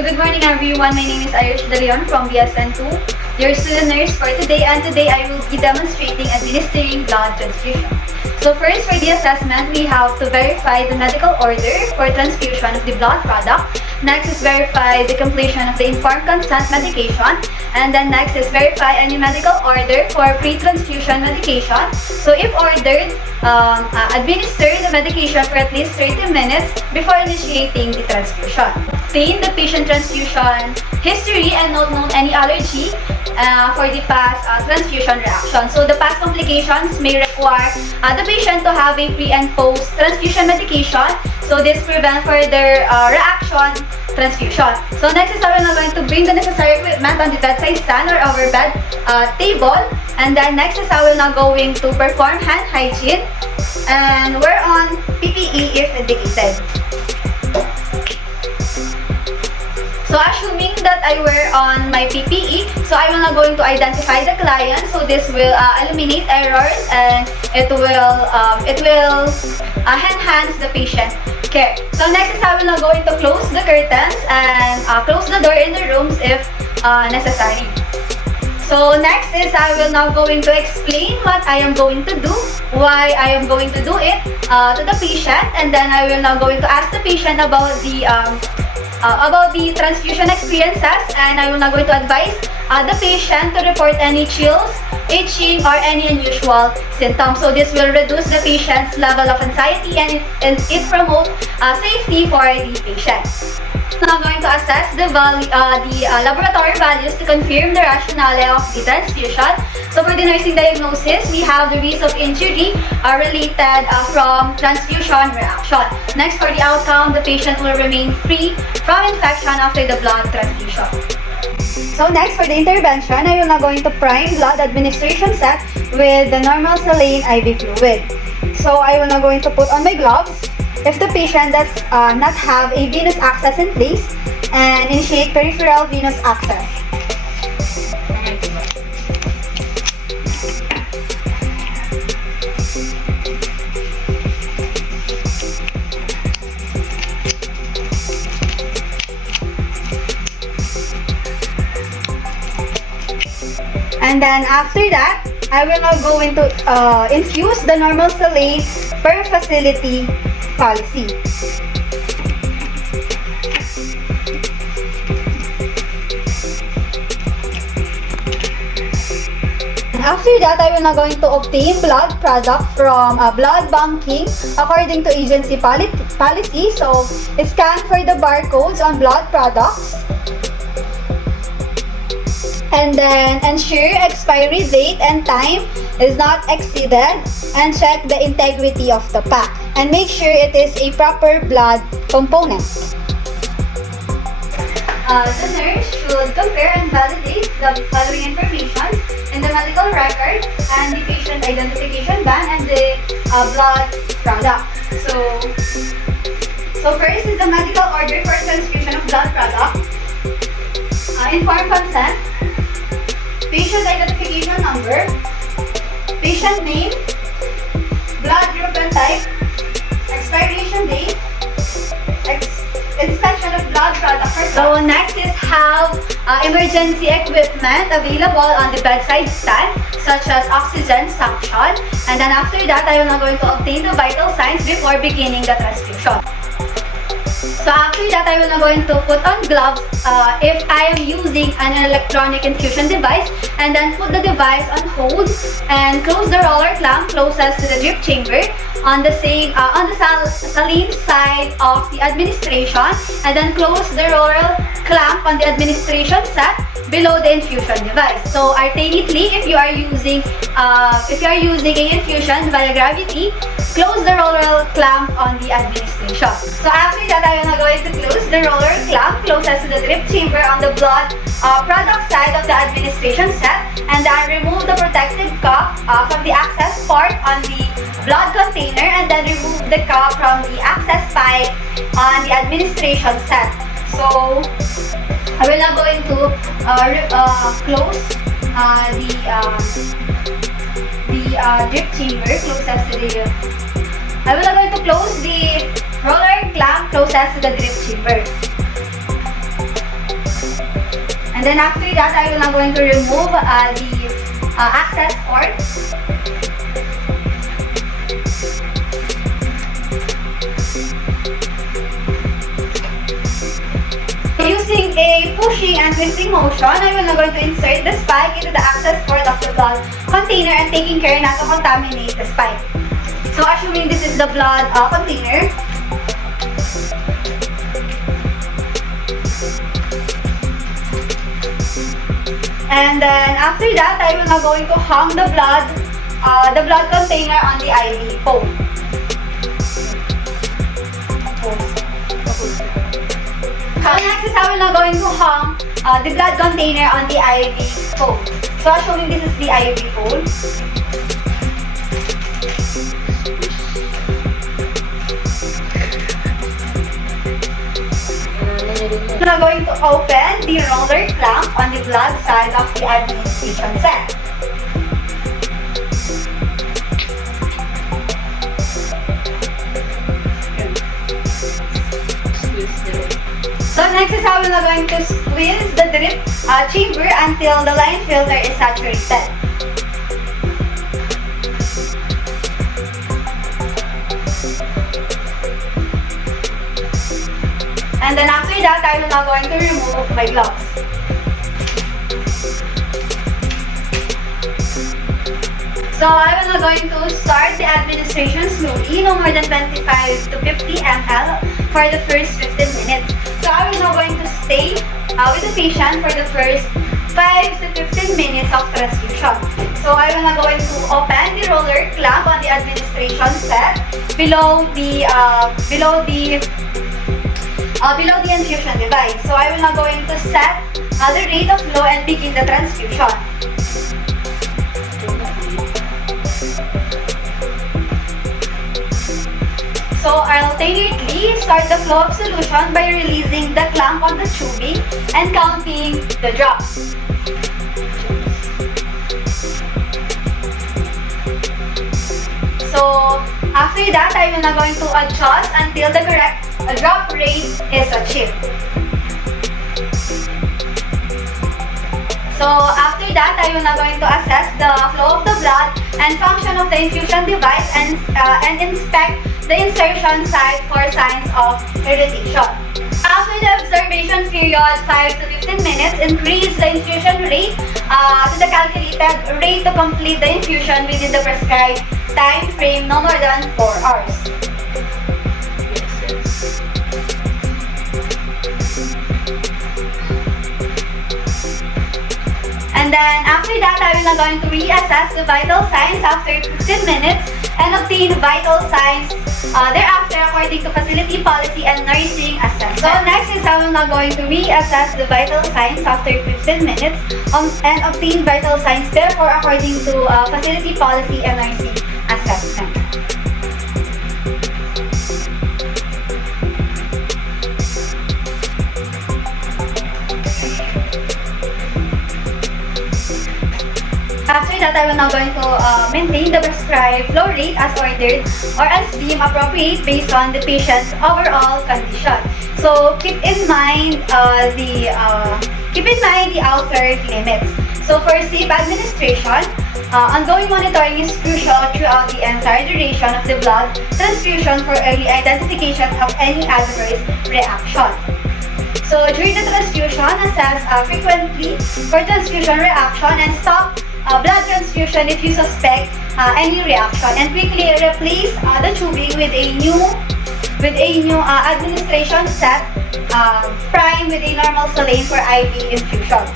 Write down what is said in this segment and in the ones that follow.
So good morning everyone, my name is Irish De Leon from BSN2, your student nurse for today, and today I will be demonstrating administering blood transfusion. So first, for the assessment, we have to verify the medical order for transfusion of the blood product. Next is verify the completion of the informed consent medication. And then next is verify any medical order for pre-transfusion medication. So if ordered, administer the medication for at least 30 minutes before initiating the transfusion. Obtain the patient transfusion history and note any allergy for the past transfusion reaction. So the past complications may require the patient to have a pre and post transfusion medication. So this prevents further reaction transfusion. So next is we're now going to bring the necessary equipment on the bedside stand or our bed table. And then next is I will now going to perform hand hygiene and wear on PPE if indicated. So assuming that I wear on my PPE, so I will now going to identify the client. So this will eliminate errors and it will enhance the patient care. So next is I will now going to close the curtains and close the door in the rooms if necessary. So next is I will now going to explain what I am going to do, why I am going to do it to the patient, and then I will now going to ask the patient about the transfusion experiences, and I will now going to advise the patient to report any chills, itching, or any unusual symptoms. So this will reduce the patient's level of anxiety and it promotes safety for the patient. Now I'm going to assess the laboratory values to confirm the rationale of the transfusion. So for the nursing diagnosis, we have the risk of injury related from transfusion reaction. Next, for the outcome, the patient will remain free from infection after the blood transfusion. So next, for the intervention, I will now going to prime blood administration set with the normal saline IV fluid. So I will now going to put on my gloves if the patient does not have a venous access in place and initiate peripheral venous access. And then after that, I will now go into infuse the normal saline per facility policy. After that, I will now going to obtain blood product from blood banking according to agency policy. So scan for the barcodes on blood products. And then ensure expiry date and time is not exceeded and check the integrity of the pack and make sure it is a proper blood component. The nurse should compare and validate the following information in the medical record and the patient identification band and the blood product. So first is the medical order for transfusion of blood product, informed consent, patient identification number, patient name, blood group and type, expiration date, inspection of blood product. So next is have emergency equipment available on the bedside stand such as oxygen suction, and then after that I am now going to obtain the vital signs before beginning the transfusion. So after that, I will now going to put on gloves if I am using an electronic infusion device, and then put the device on hold and close the roller clamp closest to the drip chamber on the saline side of the administration, and then close the roller clamp on the administration set below the infusion device. So alternately, if you are using a infusion via gravity, close the roller clamp on the administration. So after that, I am now going to close the roller clamp closest to the drip chamber on the blood product side of the administration set, and then remove the protective cup from the access port on the blood container, and then remove the cup from the access pipe on the administration set. So I will now going to close the drip chamber closest to the. I will now going to close the roller clamp closest to the drip chamber. And then after that, I will now going to remove the access port. Using a pushing and twisting motion, I will now going to insert the spike into the access port of the blood container and taking care not to contaminate the spike. So assuming this is the blood container, and then after that, I will now going to hang the blood container on the IV pole. So next is I will now going to hang the blood container on the IV pole. So assuming this is the IV pole. So now going to open the roller clamp on the blood side of the administration set. So next is how we're now going to squeeze the drip chamber until the line filter is saturated. And then after that, I will now going to remove my gloves. So I will now going to start the administration slowly, no more than 25 to 50 ml for the first 15 minutes. So I will now going to stay with the patient for the first 5 to 15 minutes of transfusion. So I will now going to open the roller clamp on the administration set below the infusion device. So I will now going to set the rate of flow and begin the transfusion. So alternately start the flow of solution by releasing the clamp on the tubing and counting the drops. So after that, I will now going to adjust until the correct drop rate is achieved. So after that, I will now going to assess the flow of the blood and function of the infusion device and inspect the insertion site for signs of irritation. After the observation period 5 to 15 minutes, increase the infusion rate to the calculated rate to complete the infusion within the prescribed time frame no more than 4 hours. And then after that, I will now going to reassess the vital signs after 15 minutes and obtain vital signs thereafter according to facility policy and nursing assessment. So next is I will now going to reassess the vital signs after 15 minutes and obtain vital signs therefore according to facility policy and nursing assessment. After that, I will now going to maintain the prescribed flow rate as ordered or as deemed appropriate based on the patient's overall condition. So keep in mind the outer limits. So for safe administration, ongoing monitoring is crucial throughout the entire duration of the blood transfusion for early identification of any adverse reaction. So during the transfusion, assess frequently for transfusion reaction and stop blood transfusion if you suspect any reaction, and quickly replace the tubing with a new administration set primed with a normal saline for IV infusion.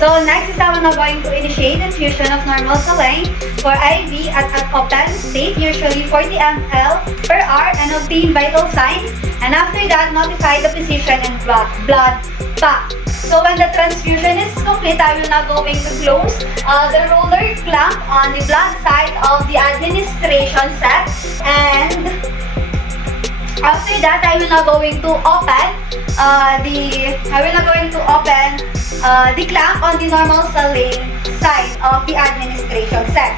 So next is I will now going to initiate infusion of normal saline for IV at an open state, usually 40 ml per hour, and obtain vital signs. And after that, notify the physician and blood pack. So when the transfusion is complete, I will now going to close the roller clamp on the blood side of the administration set, and after that, I will now going to open the clamp on the normal saline side of the administration set.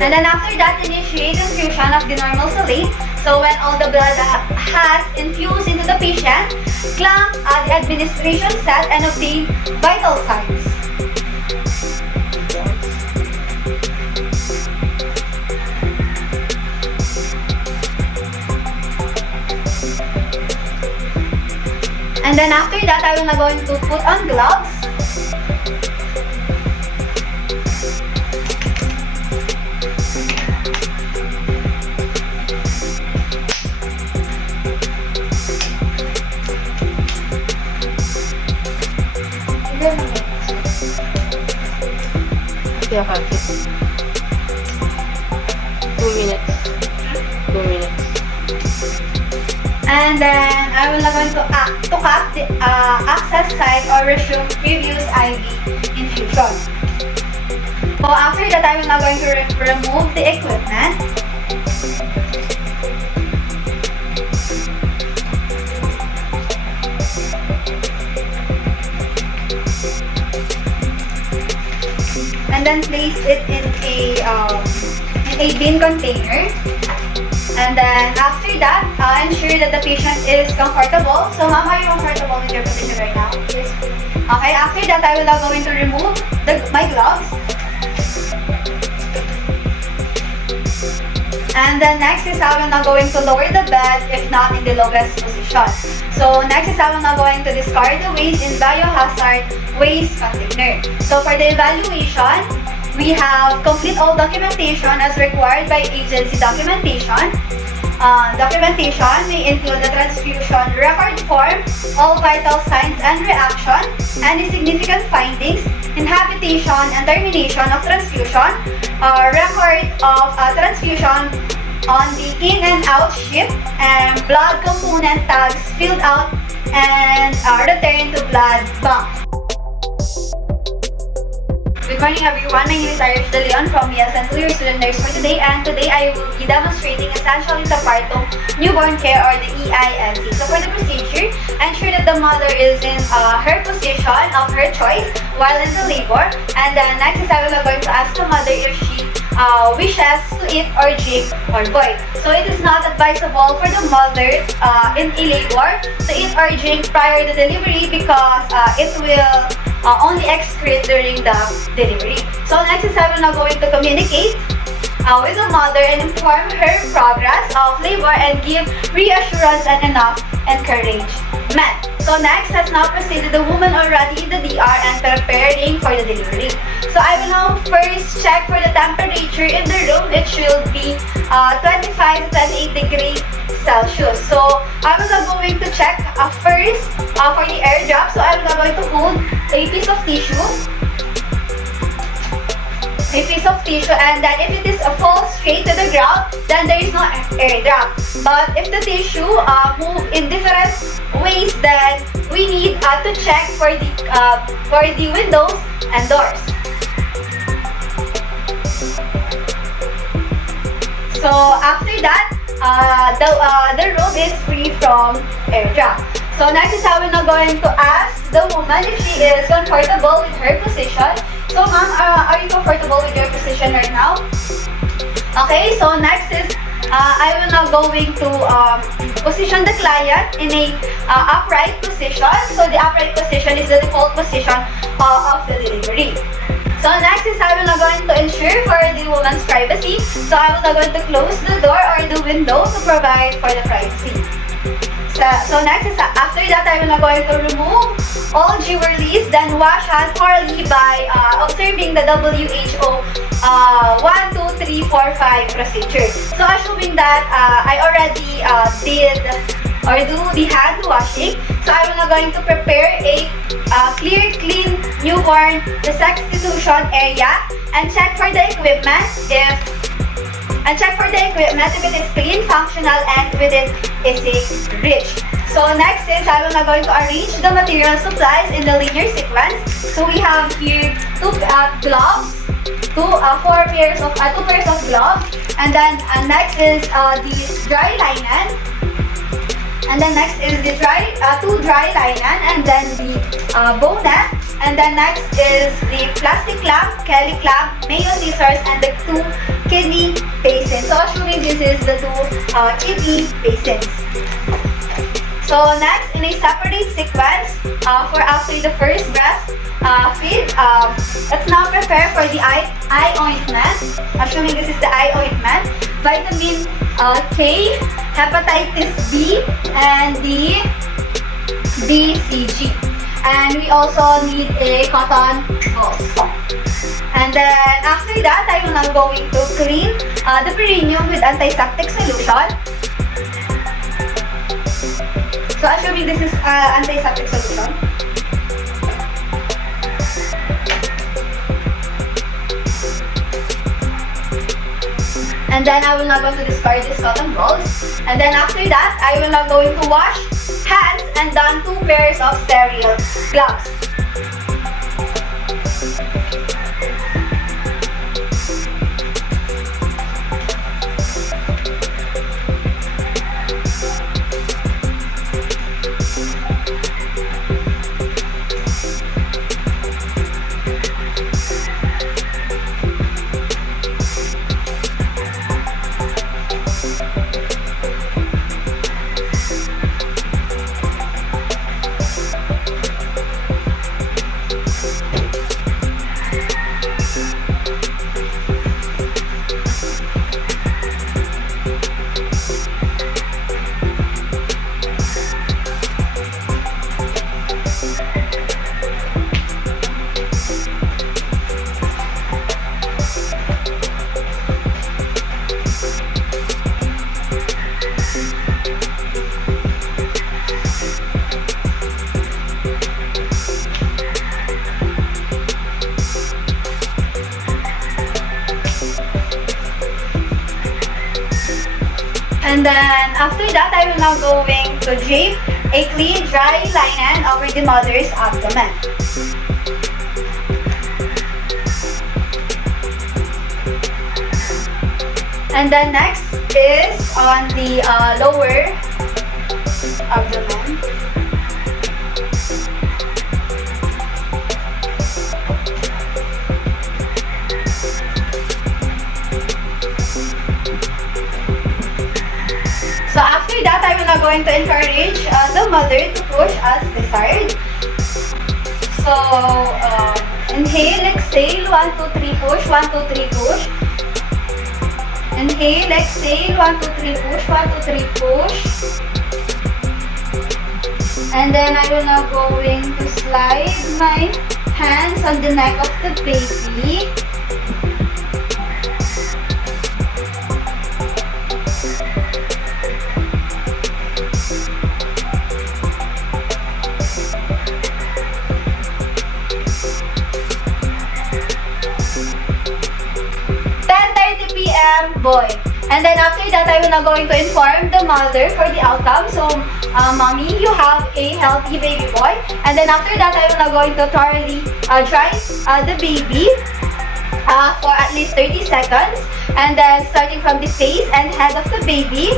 And then after that, initiate infusion of the normal saline. So when all the blood has infused into the patient, clamp the administration set and obtain vital signs. And then after that, I will now going to put on gloves. Yeah, 2 minutes. 2 minutes. And then I will now going to cut the access site or resume previous IV infusion. So after that, I will now going to remove the equipment. And then place it in a bin container. And then after that, ensure that the patient is comfortable. So ma'am, are you comfortable with your position right now? Yes. Okay, after that, I will now going to remove my gloves. And then next is I will now going to lower the bed if not in the lowest position. So next is I will now going to discard the waste in biohazard waste container. So for the evaluation, we have complete all documentation as required by agency documentation. Documentation may include the transfusion record form, all vital signs and reaction, any significant findings, inhabitation and termination of transfusion, record of transfusion on the in and out sheet, and blood component tags filled out and returned to blood bank. Good morning everyone, my name is Irish De Leon from ESN 2-year student nurse for today, and today I will be demonstrating essential interpartum newborn care or the EINC. So for the procedure, ensure that the mother is in her position of her choice while in the labor, and then next is I will be going to ask the mother if she wishes to eat or drink or void. So it is not advisable for the mother in a labor to eat or drink prior to delivery because it will only excrete during the delivery. So next is I will now going to communicate with the mother and inform her progress of labor and give reassurance and enough encouragement. So next, let's now proceed to the woman already in the DR and preparing for the delivery. So I will now first check for the temperature in the room. It should be 25 to 28 degrees Celsius. So I will now going to check first for the air drop. So I will now going to hold a piece of tissue. And then if it is falls straight to the ground, then there is no air drop. But if the tissue move in different ways, then we need to check for the windows and doors. So after that, the room is free from air drop. So next is I will now going to ask the woman if she is comfortable with her position. So ma'am, are you comfortable with your position right now? Okay, so next is I will now going to position the client in a upright position. So the upright position is the default position of the delivery. So next is I will now going to ensure for the woman's privacy. So I will now going to close the door or the window to provide for the privacy. So next is after that I will now going to remove all jewelries, then wash hands thoroughly by observing the WHO 1, 2, 3, 4, 5 procedure. So assuming that I already did or do the hand washing, so I will now going to prepare a clear, clean, newborn resuscitation area and check for the equipment if it is clean, functional, and within a safe reach. So next is I will now going to arrange the material supplies in the linear sequence. So we have here two gloves, two pairs of gloves, and then next is the dry linen, And then next is the two dry linen, and then the bonnet. And then next is the plastic clamp, Kelly clamp, Mayo scissors, and the 2 kidney basins. So assuming this is the 2 kidney basins. So next, in a separate sequence, for after the first breast feed, let's now prepare for the eye ointment. Assuming this is the eye ointment, vitamin K, hepatitis B, and the BCG. And we also need a cotton balls. And then after that, I will now going to clean the perineum with antiseptic solution. So assuming this is antiseptic solution. And then I will now go to discard this cotton balls. And then after that, I will now going to wash hands and don 2 pairs of sterile gloves. And then after that, I will now going to drape a clean dry linen over the mother's abdomen. And then next is on the lower abdomen. So after that, I will now going to encourage the mother to push as desired. So inhale, exhale, 1, 2, 3, push, 1, 2, 3, push. Inhale, exhale, 1, 2, 3, push, 1, 2, 3, push. And then I will now going to slide my hands on the neck of the baby. Boy. And then after that, I will now going to inform the mother for the outcome. So, mommy, you have a healthy baby boy. And then after that, I will now going to thoroughly dry the baby for at least 30 seconds. And then starting from the face and head of the baby.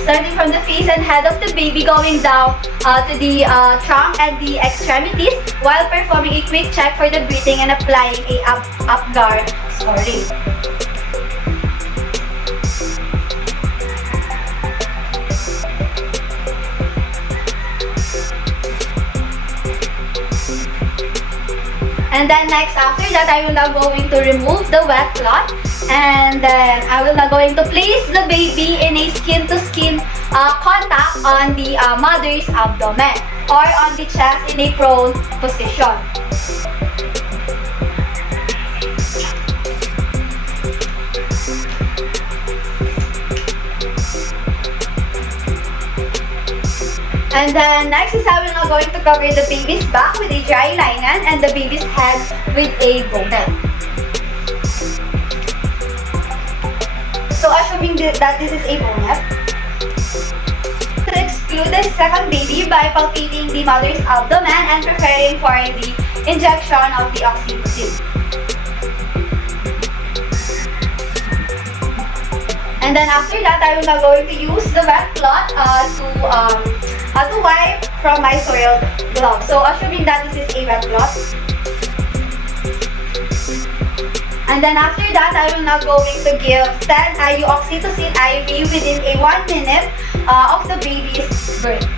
Starting from the face and head of the baby, going down to the trunk and the extremities, while performing a quick check for the breathing and applying a Apgar scoring. And then next, after that, I will now going to remove the wet cloth, and then I will now going to place the baby in a skin-to-skin contact on the mother's abdomen or on the chest in a prone position. And then next is I will now going to cover the baby's back with a dry linen and the baby's head with a bonnet. So assuming that this is a bonnet, to exclude the second baby by palpating the mother's abdomen and preparing for the injection of the oxytocin. And And then after that, I will now going to use the wet cloth to wipe from my soiled glove. So assuming that this is a wet cloth. And then after that, I will now going to give 10 IU oxytocin IV within a 1 minute of the baby's birth.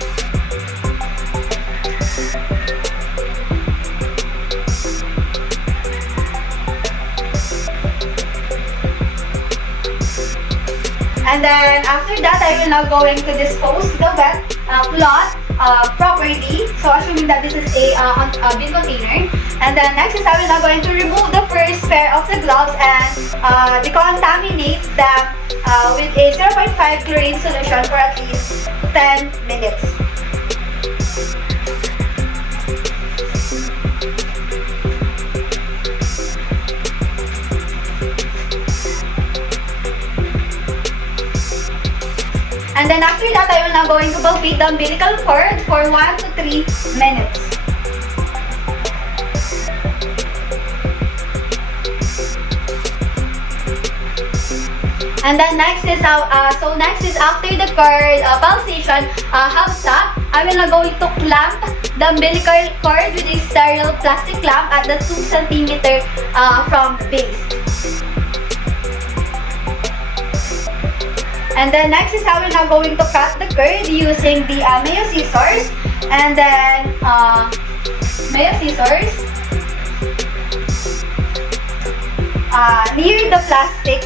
And then after that, I will now going to dispose the wet cloth properly. So assuming that this is a bin container. And then next is I will now going to remove the first pair of the gloves and decontaminate them with a 0.5 chlorine solution for at least 10 minutes. And then after that, I will now going to palpate the umbilical cord for 1 to 3 minutes. And then next is after the cord pulsation have stopped, I will now going to clamp the umbilical cord with a sterile plastic clamp at the 2 cm from the base. And then next is how we're now going to cut the cord using the Mayo scissors. And then Mayo scissors near the plastic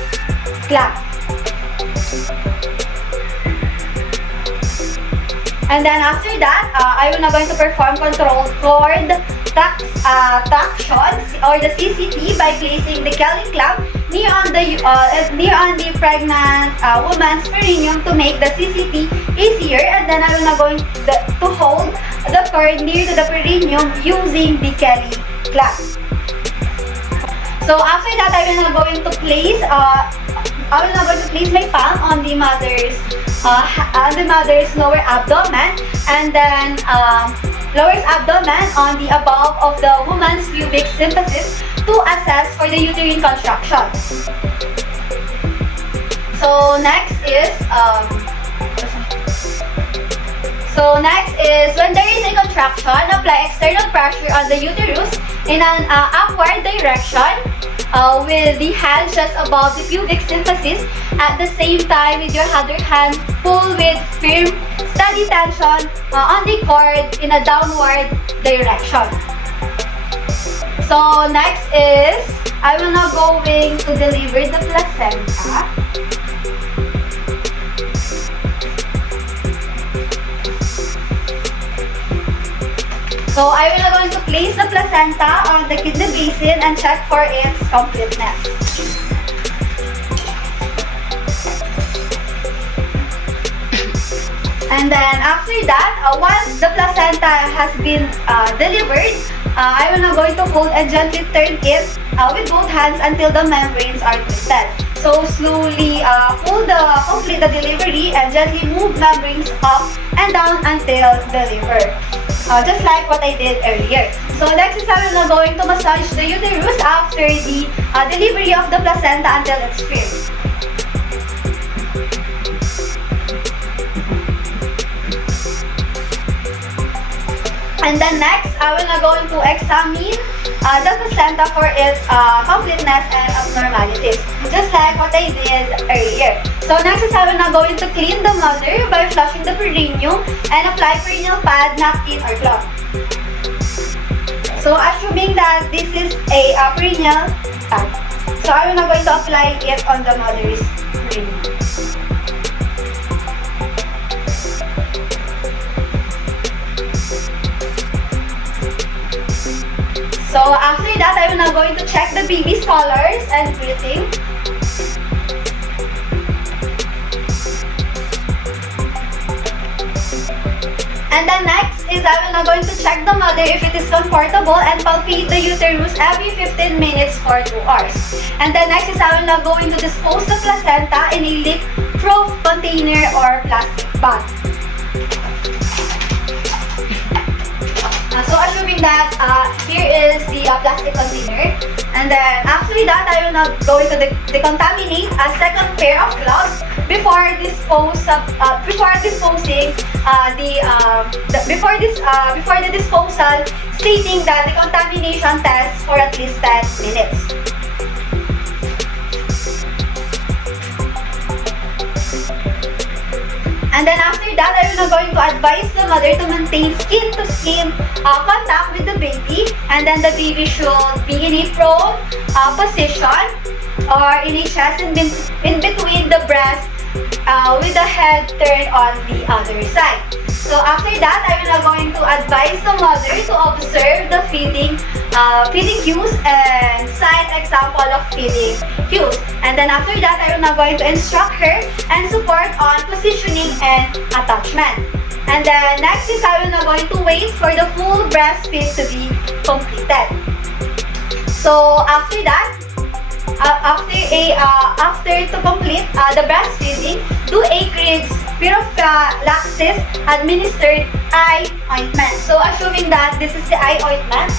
clamp. And then after that, I will now going to perform controlled cord tractions or the CCT by placing the Kelly clamp near on the pregnant woman's perineum to make the CCT easier. And then I will now going to hold the cord near to the perineum using the Kelly clamp. So after that, I will now going to place my palm on the mother's lower abdomen, and then lower abdomen on the above of the woman's pubic symphysis to assess for the uterine contraction. So next is when there is a contraction, apply external pressure on the uterus in an upward direction with the hand just above the pubic symphysis. At the same time, with your other hand, pull with firm, steady tension on the cord in a downward direction. So next is, I will now going to deliver the placenta. So I will now going to place the placenta on the kidney basin and check for its completeness. And then after that, once the placenta has been delivered, I will now going to hold and gently turn it with both hands until the membranes are twisted. So slowly complete the delivery and gently move membranes up and down until delivered. Just like what I did earlier. So next is I will now going to massage the uterus after the delivery of the placenta until it's firm. And then next, I will now going to examine the placenta for its completeness and abnormalities, just like what I did earlier. So next is I will now going to clean the mother by flushing the perineum and apply perineal pad, napkin, or cloth. So assuming that this is a perineal pad, so I will now going to apply it on the mother's perineum. So after that, I will now going to check the baby's colors and breathing. And then next is I will now going to check the mother if it is comfortable and palpate the uterus every 15 minutes for 2 hours. And then next is I will now going to dispose the placenta in a leak-proof container or plastic bag. So assuming that here is the plastic container, And then after that, I will now go into decontaminate a second pair of gloves before disposing before the disposal, stating that the contamination test for at least 10 minutes. And then after that, I will now going to advise the mother to maintain skin-to-skin contact with the baby, and then the baby should be in a prone position or in a chest in between the breast with the head turned on the other side. So after that, I will now going to advise the mother to observe the feeding cues and sign example of feeding cues. And then after that, I will now going to instruct her and support on positioning and attachment. And then next is I will now going to wait for the full breastfeed to be completed. So after that, after to complete the breastfeeding, do a prophylaxis administered eye ointment. So assuming that this is the eye ointment,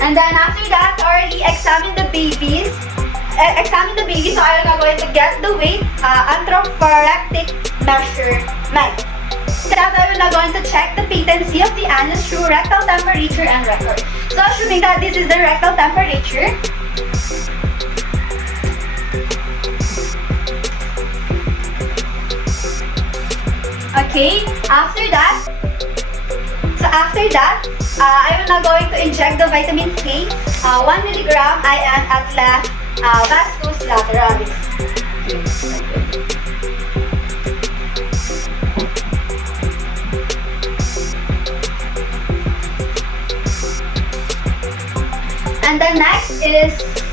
and then after that, thoroughly examine the baby. So I am now going to get the weight anthrophoractic measurement. That I will now going to check the patency of the anus through rectal temperature and record. So assuming that this is the rectal temperature, okay, after that, I will now going to inject the vitamin K, 1 milligram IM at left vastus lateralis. And then next is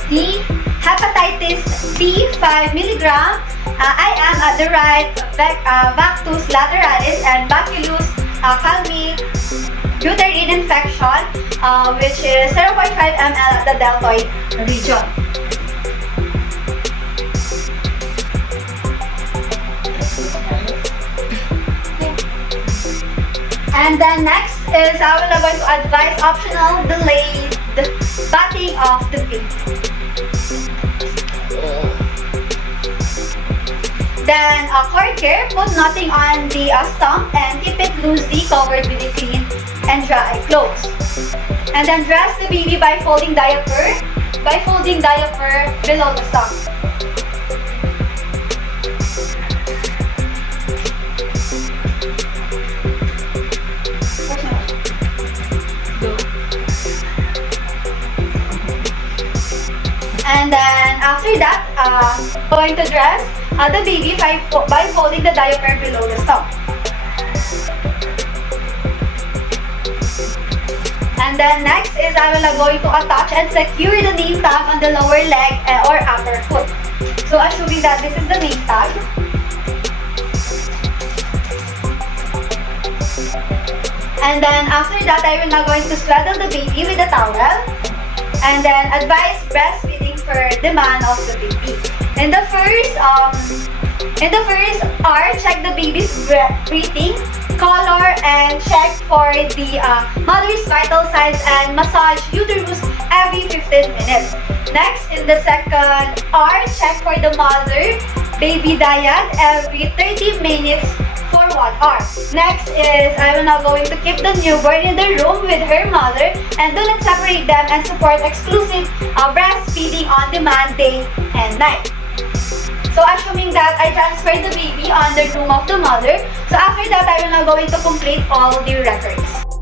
the hepatitis B, 5 milligram IM at the right vastus lateralis, and bacillus calmi uterine infection, which is 0.5 ml at the deltoid region. And then next is I will now going to advise optional delayed batting of the baby. Then cord care, put nothing on the stump and keep it loosely covered with a clean and dry clothes. And then dress the baby by folding diaper below the stump. And then after that, going to dress the baby by folding the diaper below the stump. And then next is I will now going to attach and secure the name tag on the lower leg or upper foot. So assuming that this is the name tag. And then after that, I will now going to swaddle the baby with a towel. And then advise breastfeeding for demand of the baby. In the first hour, check the baby's breathing, color, and check for the mother's vital signs and massage uterus every 15 minutes. Next, in the second hour, check for the mother-baby dyad every 30 minutes for 1 hour. Next is I will now going to keep the newborn in the room with her mother and do not separate them and support exclusive breastfeeding on demand day and night. So assuming that I transferred the baby on the room of the mother, so after that I will now going to complete all the records.